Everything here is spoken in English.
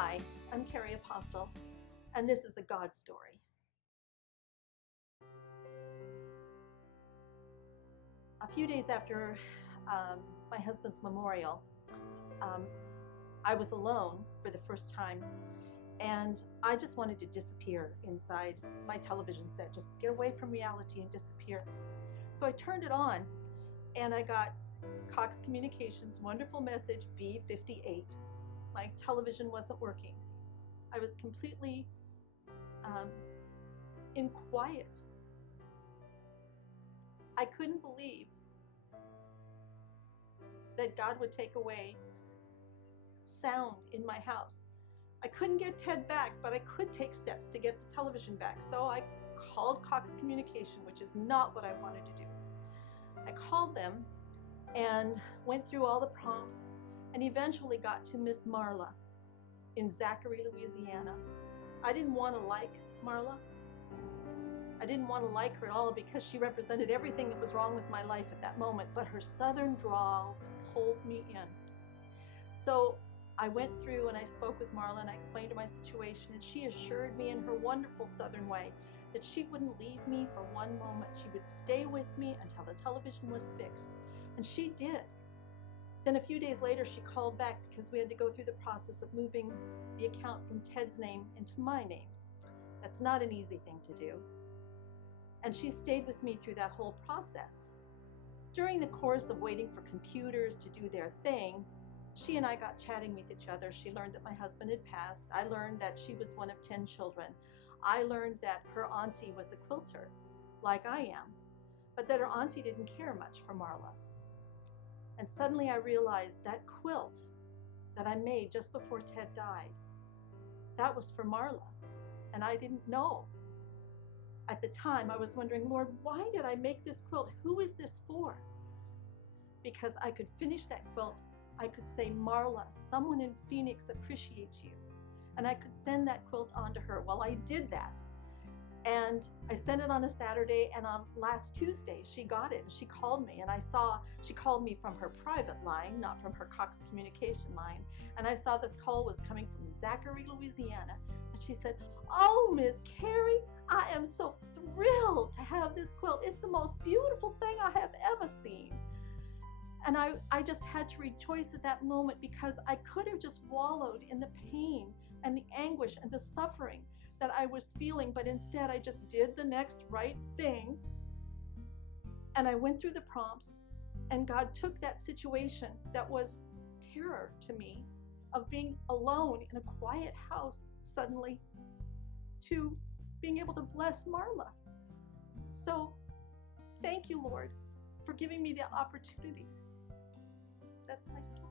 Hi, I'm Cari Apostle, and this is a God story. A few days after my husband's memorial, I was alone for the first time, and I just wanted to disappear inside my television set, just get away from reality and disappear. So I turned it on, and I got Cox Communications' wonderful message, V58. My television wasn't working. I was completely in quiet. I couldn't believe that God would take away sound in my house. I couldn't get Ted back, but I could take steps to get the television back. So I called Cox Communication, which is not what I wanted to do. I called them and went through all the prompts and eventually got to Miss Marla in Cari, Louisiana. I didn't want to like Marla. I didn't want to like her at all because she represented everything that was wrong with my life at that moment, but her southern drawl pulled me in. So I went through and I spoke with Marla and I explained her my situation, and she assured me in her wonderful southern way that she wouldn't leave me for one moment. She would stay with me until the television was fixed, and she did. Then a few days later, she called back because we had to go through the process of moving the account from Ted's name into my name. That's not an easy thing to do. And she stayed with me through that whole process. During the course of waiting for computers to do their thing, she and I got chatting with each other. She learned that my husband had passed. I learned that she was one of 10 children. I learned that her auntie was a quilter, like I am, but that her auntie didn't care much for Marla. And suddenly I realized that quilt that I made just before Ted died, that was for Marla, and I didn't know. At the time, I was wondering, Lord, why did I make this quilt? Who is this for? Because I could finish that quilt. I could say, Marla, someone in Phoenix appreciates you. And I could send that quilt on to her. Well, I did that. And I sent it on a Saturday, and on last Tuesday, she got it. She called me, and she called me from her private line, not from her Cox Communication line. And I saw the call was coming from Cari, Louisiana. And she said, oh, Miss Cari, I am so thrilled to have this quilt. It's the most beautiful thing I have ever seen. And I just had to rejoice at that moment, because I could have just wallowed in the pain and the anguish and the suffering that I was feeling, but instead I just did the next right thing. And I went through the prompts, and God took that situation that was terror to me, of being alone in a quiet house suddenly, to being able to bless Marla. So thank you, Lord, for giving me the opportunity. That's my story.